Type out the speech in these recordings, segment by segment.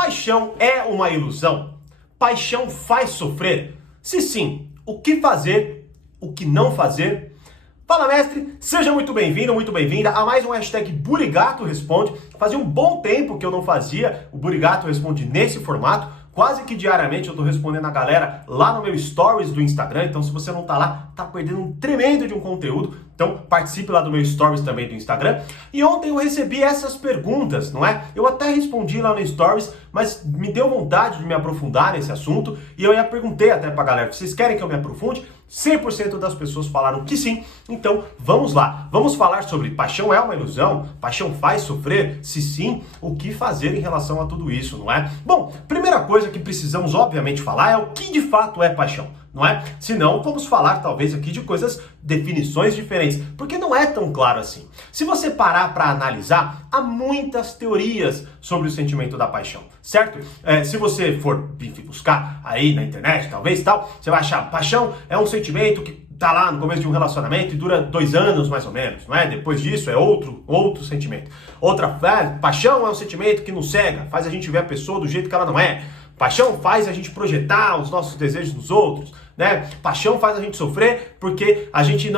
Paixão é uma ilusão? Paixão faz sofrer? Se sim, o que fazer? O que não fazer? Fala, mestre! Seja muito bem-vindo, muito bem-vinda a mais um hashtag Burigato Responde. Fazia um bom tempo que eu não fazia o Burigato Responde nesse formato. Quase que diariamente eu tô respondendo a galera lá no meu Stories do Instagram. Então, se você não tá lá, tá perdendo um tremendo de um conteúdo. Então, participe lá do meu Stories também do Instagram. E ontem eu recebi essas perguntas, não é? Eu até respondi lá no Stories, mas me deu vontade de me aprofundar nesse assunto. E eu perguntei até pra galera, vocês querem que eu me aprofunde? 100% das pessoas falaram que sim. Então, vamos lá. Vamos falar sobre paixão é uma ilusão? Paixão faz sofrer? Se sim, o que fazer em relação a tudo isso, não é? Bom, primeira coisa que precisamos obviamente falar é o que de fato é paixão, não é? Senão, vamos falar talvez aqui de coisas, definições diferentes, porque não é tão claro assim. Se você parar para analisar, há muitas teorias sobre o sentimento da paixão, certo? Se você for buscar aí na internet, talvez tal, você vai achar paixão é um sentimento que tá lá no começo de um relacionamento e dura 2 anos mais ou menos, não é? Depois disso é outro sentimento. Paixão é um sentimento que nos cega, faz a gente ver a pessoa do jeito que ela não é. Paixão faz a gente projetar os nossos desejos nos outros, né? Paixão faz a gente sofrer porque a gente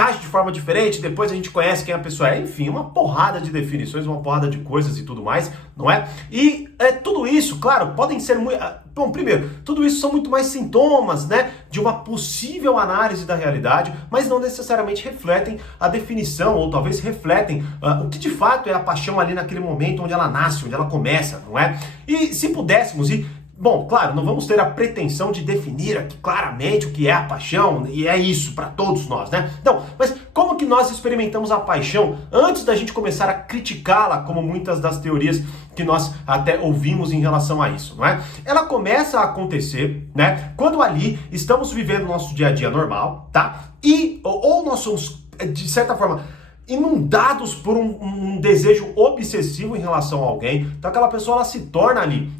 age de forma diferente, depois a gente conhece quem a pessoa é. Enfim, uma porrada de definições, uma porrada de coisas e tudo mais, não é? E tudo isso, claro, podem ser muito... Bom, primeiro, tudo isso são muito mais sintomas, né, de uma possível análise da realidade, mas não necessariamente refletem a definição, ou talvez refletem o que de fato é a paixão ali naquele momento onde ela nasce, onde ela começa, não é? E se pudéssemos bom, claro, não vamos ter a pretensão de definir aqui claramente o que é a paixão, e é isso para todos nós, né? Então, mas como que nós experimentamos a paixão antes da gente começar a criticá-la, como muitas das teorias que nós até ouvimos em relação a isso, não é? Ela começa a acontecer, né, quando ali estamos vivendo o nosso dia a dia normal, tá? Ou nós somos, de certa forma, inundados por um desejo obsessivo em relação a alguém, então aquela pessoa ela se torna ali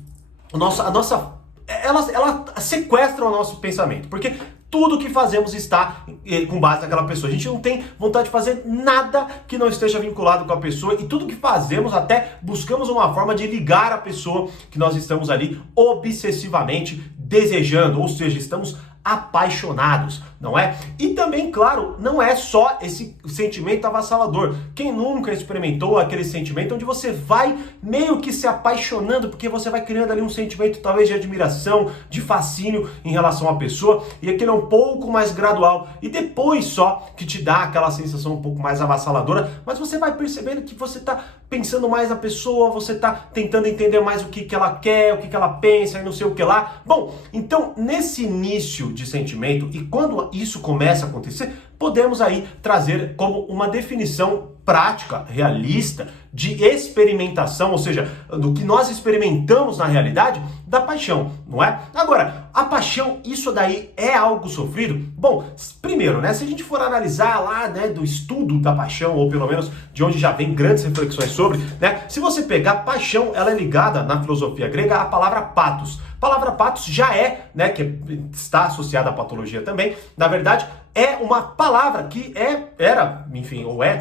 ela sequestra o nosso pensamento, porque tudo que fazemos está com base naquela pessoa. A gente não tem vontade de fazer nada que não esteja vinculado com a pessoa, e tudo que fazemos até buscamos uma forma de ligar a pessoa que nós estamos ali obsessivamente desejando, ou seja, estamos apaixonados, não é? E também, claro, não é só esse sentimento avassalador. Quem nunca experimentou aquele sentimento onde você vai meio que se apaixonando, porque você vai criando ali um sentimento talvez de admiração, de fascínio em relação à pessoa, e aquele é um pouco mais gradual, e depois só que te dá aquela sensação um pouco mais avassaladora, mas você vai percebendo que você tá pensando mais na pessoa, você tá tentando entender mais o que ela quer, o que ela pensa e não sei o que lá. Bom, então nesse início de sentimento, e quando isso começa a acontecer, podemos aí trazer como uma definição prática, realista, de experimentação, ou seja, do que nós experimentamos na realidade da paixão, não é? Agora, a paixão, isso daí é algo sofrido? Bom, primeiro, né, se a gente for analisar lá, né, do estudo da paixão, ou pelo menos de onde já vem grandes reflexões sobre, né, se você pegar paixão, ela é ligada na filosofia grega à palavra pathos. A palavra pathos já né, que está associada à patologia também, na verdade, é uma palavra que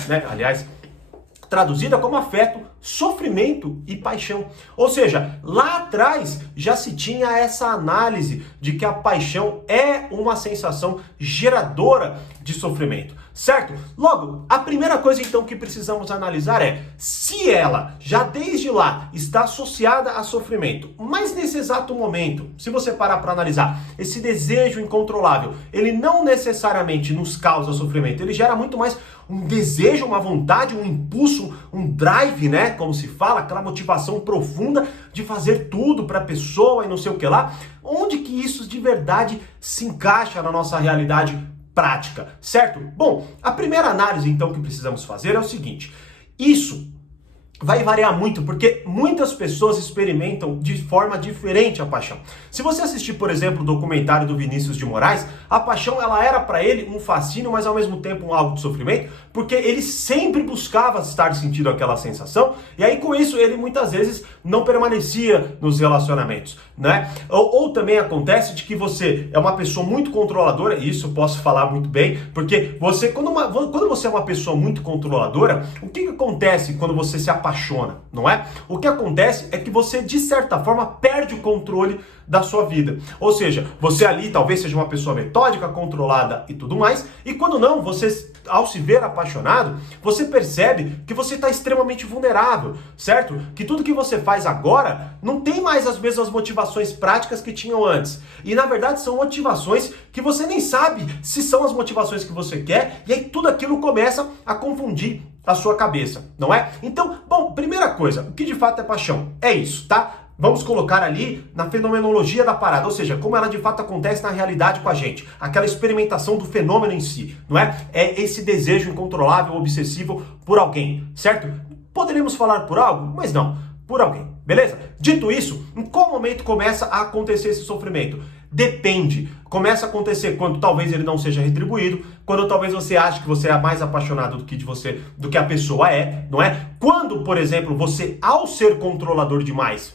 né, aliás, traduzida como afeto, sofrimento e paixão. Ou seja, lá atrás já se tinha essa análise de que a paixão é uma sensação geradora de sofrimento, certo? Logo, a primeira coisa então que precisamos analisar é se ela já desde lá está associada a sofrimento, mas nesse exato momento, se você parar para analisar, esse desejo incontrolável, ele não necessariamente nos causa sofrimento, ele gera muito mais um desejo, uma vontade, um impulso, um drive, né? Como se fala, aquela motivação profunda de fazer tudo para a pessoa e não sei o que lá. Onde que isso de verdade se encaixa na nossa realidade prática, certo? Bom, a primeira análise então que precisamos fazer é o seguinte: isso vai variar muito, porque muitas pessoas experimentam de forma diferente a paixão. Se você assistir, por exemplo, o documentário do Vinícius de Moraes, a paixão ela era para ele um fascínio, mas ao mesmo tempo um algo de sofrimento, porque ele sempre buscava estar sentindo aquela sensação, e aí com isso ele muitas vezes não permanecia nos relacionamentos, né? Ou também acontece de que você é uma pessoa muito controladora, e isso eu posso falar muito bem, porque quando você é uma pessoa muito controladora, o que acontece quando você se apaixona apaixona, não é? O que acontece é que você, de certa forma, perde o controle da sua vida. Ou seja, você ali talvez seja uma pessoa metódica, controlada e tudo mais, e quando não, você, ao se ver apaixonado, você percebe que você está extremamente vulnerável, certo? Que tudo que você faz agora não tem mais as mesmas motivações práticas que tinham antes. E na verdade são motivações que você nem sabe se são as motivações que você quer, e aí tudo aquilo começa a confundir a sua cabeça, não é? Então, bom, primeira coisa, o que de fato é paixão? É isso, tá? Vamos colocar ali na fenomenologia da parada, ou seja, como ela de fato acontece na realidade com a gente. Aquela experimentação do fenômeno em si, não é? É esse desejo incontrolável, obsessivo por alguém, certo? Poderíamos falar por algo, mas não, por alguém, beleza? Dito isso, em qual momento começa a acontecer esse sofrimento? Depende. Começa a acontecer quando talvez ele não seja retribuído, quando talvez você ache que você é mais apaixonado do que a pessoa é, não é? Quando, por exemplo, você, ao ser controlador demais,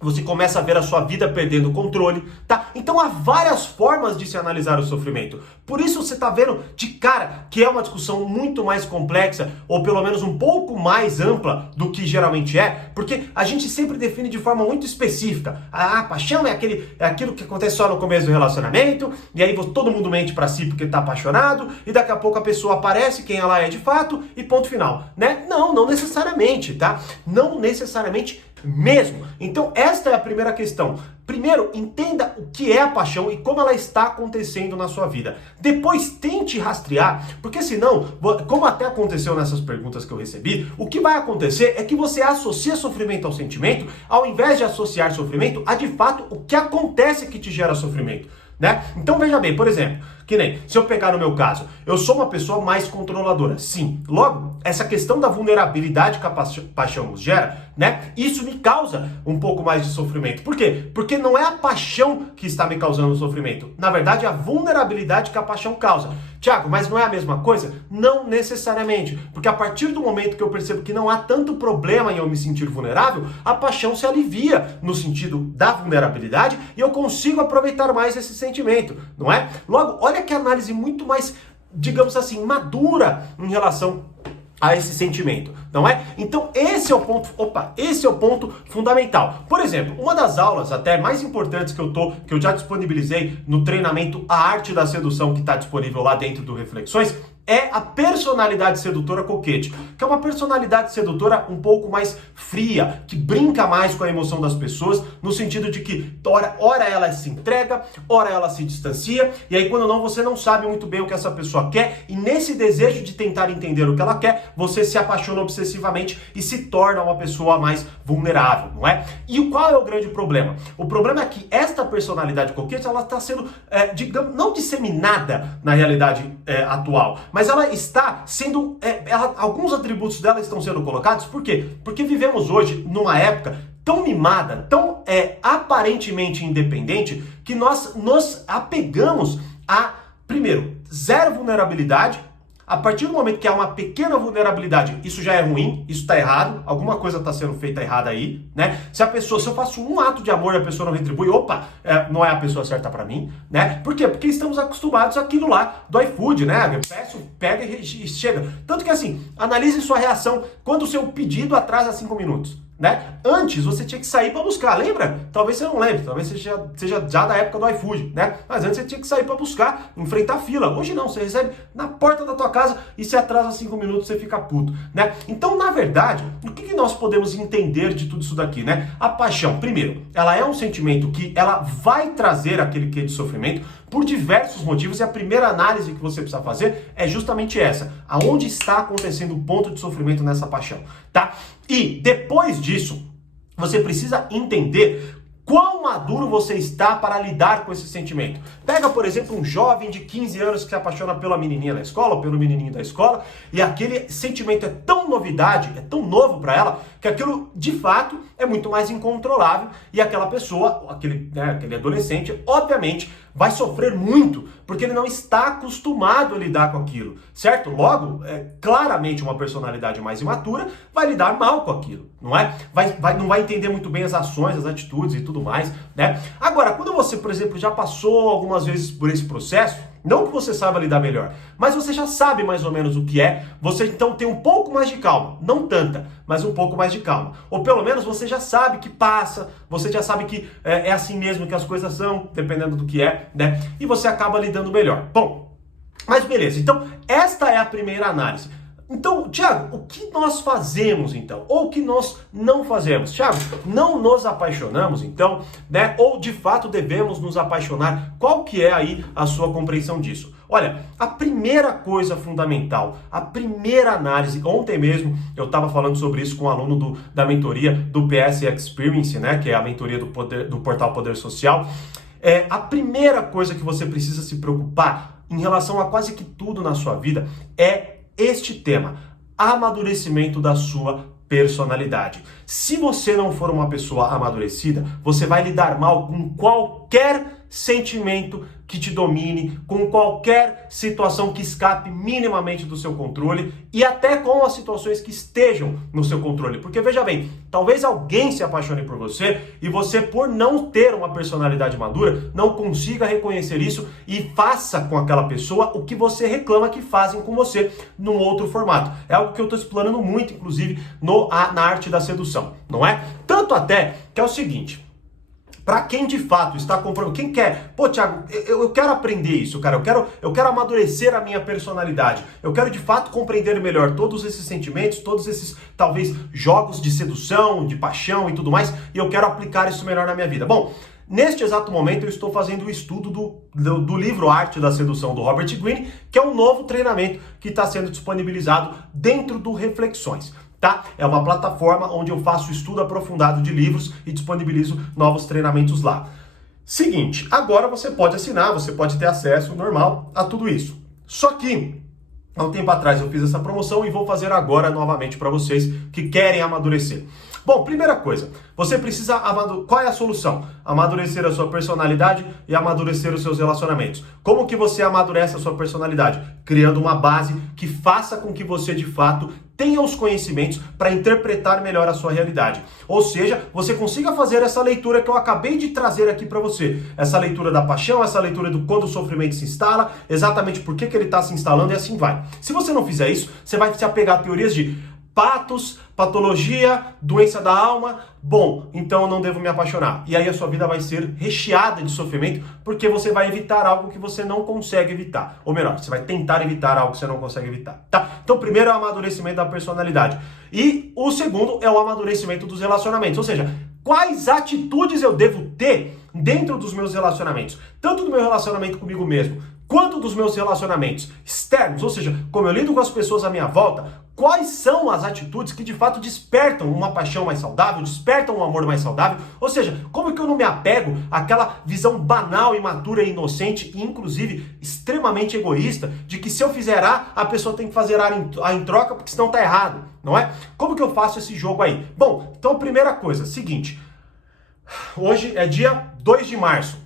você começa a ver a sua vida perdendo o controle, tá? Então há várias formas de se analisar o sofrimento. Por isso você tá vendo de cara que é uma discussão muito mais complexa, ou pelo menos um pouco mais ampla do que geralmente é, porque a gente sempre define de forma muito específica. A paixão é aquilo que acontece só no começo do relacionamento, e aí todo mundo mente pra si porque tá apaixonado, e daqui a pouco a pessoa aparece quem ela é de fato, e ponto final, né? Não necessariamente, tá? Não necessariamente mesmo. Então esta é a primeira questão. Primeiro, entenda o que é a paixão e como ela está acontecendo na sua vida. Depois, tente rastrear, porque senão, como até aconteceu nessas perguntas que eu recebi, o que vai acontecer é que você associa sofrimento ao sentimento, ao invés de associar sofrimento a de fato o que acontece que te gera sofrimento, né? Então veja bem, por exemplo, que nem, se eu pegar no meu caso, eu sou uma pessoa mais controladora, sim. Logo, essa questão da vulnerabilidade que a paixão nos gera, né? Isso me causa um pouco mais de sofrimento. Por quê? Porque não é a paixão que está me causando sofrimento. Na verdade, é a vulnerabilidade que a paixão causa. Tiago, mas não é a mesma coisa? Não necessariamente. Porque a partir do momento que eu percebo que não há tanto problema em eu me sentir vulnerável, a paixão se alivia no sentido da vulnerabilidade e eu consigo aproveitar mais esse sentimento, não é? Logo, olha que análise muito mais, digamos assim, madura em relação a esse sentimento, não é? Então esse é o ponto fundamental. Por exemplo, uma das aulas até mais importantes que eu já disponibilizei no treinamento A Arte da Sedução, que está disponível lá dentro do Reflexões, é a personalidade sedutora coquete, que é uma personalidade sedutora um pouco mais fria, que brinca mais com a emoção das pessoas, no sentido de que ora ela se entrega, ora ela se distancia, e aí quando não, você não sabe muito bem o que essa pessoa quer, e nesse desejo de tentar entender o que ela quer, você se apaixona obsessivamente e se torna uma pessoa mais vulnerável, não é? E qual é o grande problema? O problema é que esta personalidade coquete, ela está sendo, digamos, não disseminada na realidade atual, mas ela está sendo, alguns atributos dela estão sendo colocados, por quê? Porque vivemos hoje numa época tão mimada, tão aparentemente independente, que nós nos apegamos a, primeiro, zero vulnerabilidade. A partir do momento que há uma pequena vulnerabilidade, isso já é ruim, isso está errado, alguma coisa está sendo feita errada aí, né? Se eu faço um ato de amor e a pessoa não retribui, não é a pessoa certa para mim, né? Por quê? Porque estamos acostumados àquilo lá do iFood, né? Eu peço, pega e chega. Tanto que assim, analise sua reação quando o seu pedido atrasa 5 minutos. Né? Antes você tinha que sair para buscar, lembra? Talvez você não lembre, talvez seja já da época do iFood, né? Mas antes você tinha que sair para buscar, enfrentar a fila. Hoje não, você recebe na porta da tua casa e se atrasa 5 minutos você fica puto, né? Então, na verdade, o que nós podemos entender de tudo isso daqui, né? A paixão, primeiro, ela é um sentimento que ela vai trazer aquele quê de sofrimento por diversos motivos, e a primeira análise que você precisa fazer é justamente essa. Aonde está acontecendo o ponto de sofrimento nessa paixão, tá? E depois disso, você precisa entender quão maduro você está para lidar com esse sentimento. Pega, por exemplo, um jovem de 15 anos que se apaixona pela menininha da escola, ou pelo menininho da escola, e aquele sentimento é tão novidade, é tão novo para ela, que aquilo, de fato, é muito mais incontrolável, e aquela pessoa, aquele adolescente, obviamente, vai sofrer muito, porque ele não está acostumado a lidar com aquilo, certo? Logo, claramente uma personalidade mais imatura vai lidar mal com aquilo, não é? Não vai entender muito bem as ações, as atitudes e tudo tudo mais, né? Agora, quando você, por exemplo, já passou algumas vezes por esse processo, não que você saiba lidar melhor, mas você já sabe mais ou menos o que é, você então tem um pouco mais de calma, não tanta, mas um pouco mais de calma. Ou pelo menos você já sabe que passa, você já sabe que é assim mesmo que as coisas são, dependendo do que é, né? E você acaba lidando melhor. Bom, mas beleza, então esta é a primeira análise. Então, Thiago, o que nós fazemos então? Ou o que nós não fazemos? Thiago, não nos apaixonamos então, né? Ou de fato devemos nos apaixonar? Qual que é aí a sua compreensão disso? Olha, a primeira coisa fundamental, a primeira análise, ontem mesmo eu estava falando sobre isso com um aluno da mentoria do PS Experience, né? Que é a mentoria do portal Poder Social. A primeira coisa que você precisa se preocupar em relação a quase que tudo na sua vida é este tema, amadurecimento da sua personalidade. Se você não for uma pessoa amadurecida, você vai lidar mal com qualquer sentimento que te domine, com qualquer situação que escape minimamente do seu controle e até com as situações que estejam no seu controle. Porque veja bem, talvez alguém se apaixone por você e você, por não ter uma personalidade madura, não consiga reconhecer isso e faça com aquela pessoa o que você reclama que fazem com você num outro formato. É algo que eu estou explorando muito, inclusive, na arte da sedução, não é? Tanto até que é o seguinte... Para quem de fato está comprando, quem quer, pô, Thiago, eu quero aprender isso, cara, eu quero amadurecer a minha personalidade, eu quero de fato compreender melhor todos esses sentimentos, todos esses, talvez, jogos de sedução, de paixão e tudo mais, e eu quero aplicar isso melhor na minha vida. Bom, neste exato momento eu estou fazendo o estudo do livro Arte da Sedução do Robert Greene, que é um novo treinamento que está sendo disponibilizado dentro do Reflexões. Tá? É uma plataforma onde eu faço estudo aprofundado de livros e disponibilizo novos treinamentos lá. Seguinte, agora você pode assinar, você pode ter acesso normal a tudo isso. Só que, há um tempo atrás eu fiz essa promoção e vou fazer agora novamente para vocês que querem amadurecer. Bom, primeira coisa, você precisa Qual é a solução? Amadurecer a sua personalidade e amadurecer os seus relacionamentos. Como que você amadurece a sua personalidade? Criando uma base que faça com que você, de fato, tenha os conhecimentos para interpretar melhor a sua realidade. Ou seja, você consiga fazer essa leitura que eu acabei de trazer aqui para você. Essa leitura da paixão, essa leitura do quando o sofrimento se instala, exatamente por que ele está se instalando e assim vai. Se você não fizer isso, você vai se apegar a teorias de patos, patologia, doença da alma, bom, então eu não devo me apaixonar. E aí a sua vida vai ser recheada de sofrimento, porque você vai evitar algo que você não consegue evitar. Ou melhor, você vai tentar evitar algo que você não consegue evitar, tá? Então, primeiro é o amadurecimento da personalidade. E o segundo é o amadurecimento dos relacionamentos. Ou seja, quais atitudes eu devo ter dentro dos meus relacionamentos? Tanto do meu relacionamento comigo mesmo, quanto dos meus relacionamentos externos, ou seja, como eu lido com as pessoas à minha volta, quais são as atitudes que de fato despertam uma paixão mais saudável, despertam um amor mais saudável, ou seja, como que eu não me apego àquela visão banal, imatura e inocente, e inclusive extremamente egoísta, de que se eu fizer A pessoa tem que fazer A em troca, porque senão tá errado, não é? Como que eu faço esse jogo aí? Bom, então primeira coisa, seguinte, hoje é dia 2 de março,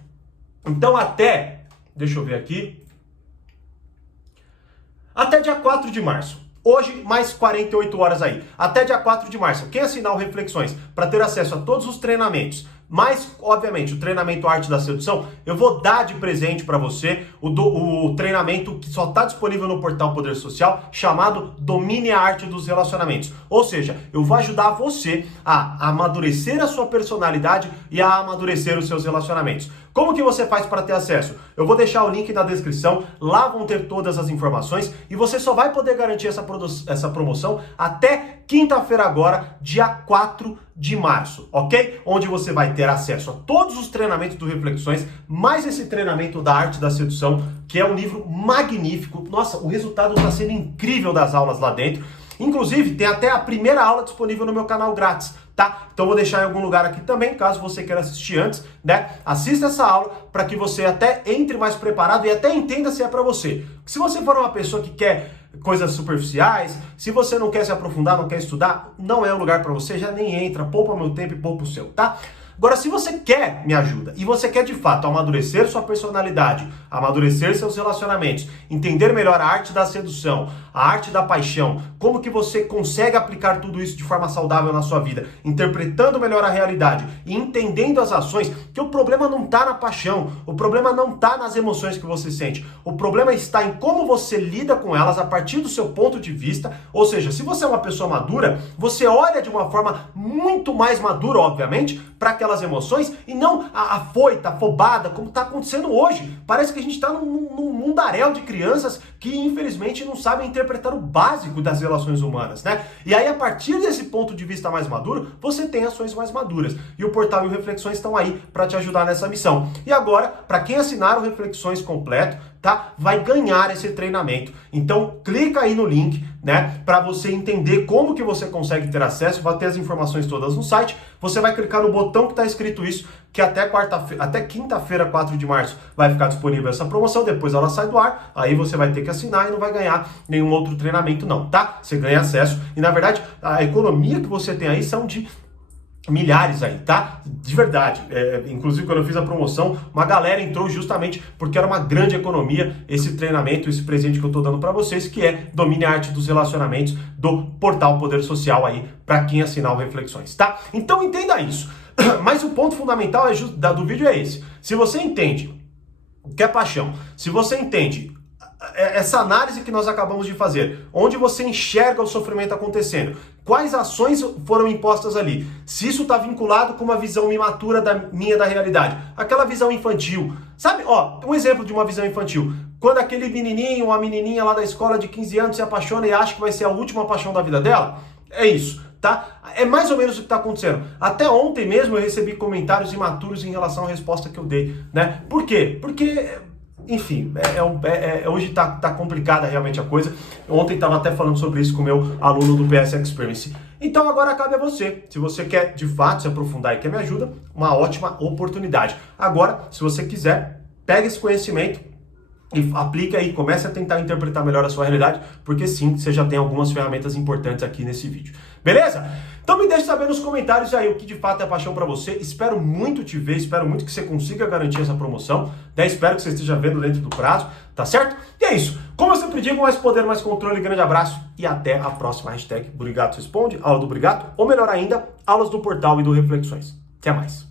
então deixa eu ver aqui. Até dia 4 de março. Hoje, mais 48 horas aí. Até dia 4 de março. Quem assinar o Reflexões para ter acesso a todos os treinamentos, mais, obviamente, o treinamento Arte da Sedução, eu vou dar de presente para você o treinamento que só está disponível no portal Poder Social, chamado Domine a Arte dos Relacionamentos. Ou seja, eu vou ajudar você a amadurecer a sua personalidade e a amadurecer os seus relacionamentos. Como que você faz para ter acesso? Eu vou deixar o link na descrição, lá vão ter todas as informações e você só vai poder garantir essa promoção até quinta-feira agora, dia 4 de março, ok? Onde você vai ter acesso a todos os treinamentos do Reflexões, mais esse treinamento da Arte da Sedução, que é um livro magnífico. Nossa, o resultado está sendo incrível das aulas lá dentro. Inclusive, tem até a primeira aula disponível no meu canal grátis, tá? Então vou deixar em algum lugar aqui também, caso você queira assistir antes, né? Assista essa aula para que você até entre mais preparado e até entenda se é para você. Se você for uma pessoa que quer coisas superficiais, se você não quer se aprofundar, não quer estudar, não é o lugar para você, já nem entra, poupa meu tempo e poupa o seu, tá? Agora, se você quer minha ajuda e você quer de fato amadurecer sua personalidade, amadurecer seus relacionamentos, entender melhor a arte da sedução, a arte da paixão, como que você consegue aplicar tudo isso de forma saudável na sua vida, interpretando melhor a realidade e entendendo as ações, que o problema não está na paixão, o problema não está nas emoções que você sente, o problema está em como você lida com elas a partir do seu ponto de vista, ou seja, se você é uma pessoa madura, você olha de uma forma muito mais madura, obviamente, para aquelas emoções e não afoita, afobada, como está acontecendo hoje. Parece que a gente está num mundaréu de crianças que infelizmente não sabem interpretar o básico das relações humanas, né? E aí, a partir desse ponto de vista mais maduro, você tem ações mais maduras. E o Portal e o Reflexões estão aí para te ajudar nessa missão. E agora, para quem assinar o Reflexões completo, tá? Vai ganhar esse treinamento. Então, clica aí no link, né? Para você entender como que você consegue ter acesso, vai ter as informações todas no site. Você vai clicar no botão que está escrito isso, que até quinta-feira, 4 de março, vai ficar disponível essa promoção, depois ela sai do ar, aí você vai ter que assinar e não vai ganhar nenhum outro treinamento não, tá? Você ganha acesso e, na verdade, a economia que você tem aí são de milhares aí, tá? De verdade. Inclusive, quando eu fiz a promoção, uma galera entrou justamente porque era uma grande economia esse treinamento, esse presente que eu tô dando para vocês, que é Domine a Arte dos Relacionamentos do Portal Poder Social aí, para quem assinar o Reflexões, tá? Então entenda isso. Mas o ponto fundamental do vídeo é esse. Se você entende o que é paixão, se você entende essa análise que nós acabamos de fazer, onde você enxerga o sofrimento acontecendo, quais ações foram impostas ali, se isso está vinculado com uma visão imatura da realidade, aquela visão infantil, sabe? Ó, um exemplo de uma visão infantil, quando aquele menininho ou a menininha lá da escola de 15 anos se apaixona e acha que vai ser a última paixão da vida dela, é isso, tá? É mais ou menos o que está acontecendo. Até ontem mesmo eu recebi comentários imaturos em relação à resposta que eu dei, né? Por quê? Porque... enfim, hoje tá complicada realmente a coisa. Ontem estava até falando sobre isso com o meu aluno do PS Experience. Então agora cabe a você. Se você quer de fato se aprofundar e quer me ajuda, uma ótima oportunidade. Agora, se você quiser, pega esse conhecimento e aplica aí, comece a tentar interpretar melhor a sua realidade, porque sim, você já tem algumas ferramentas importantes aqui nesse vídeo. Beleza? Então me deixe saber nos comentários aí o que de fato é paixão pra você. Espero muito te ver, espero muito que você consiga garantir essa promoção, né? Espero que você esteja vendo dentro do prazo, tá certo? E é isso. Como eu sempre digo, mais poder, mais controle, grande abraço e até a próxima hashtag Burigato Responde, aula do Burigato, ou melhor ainda, aulas do Portal e do Reflexões. Até mais.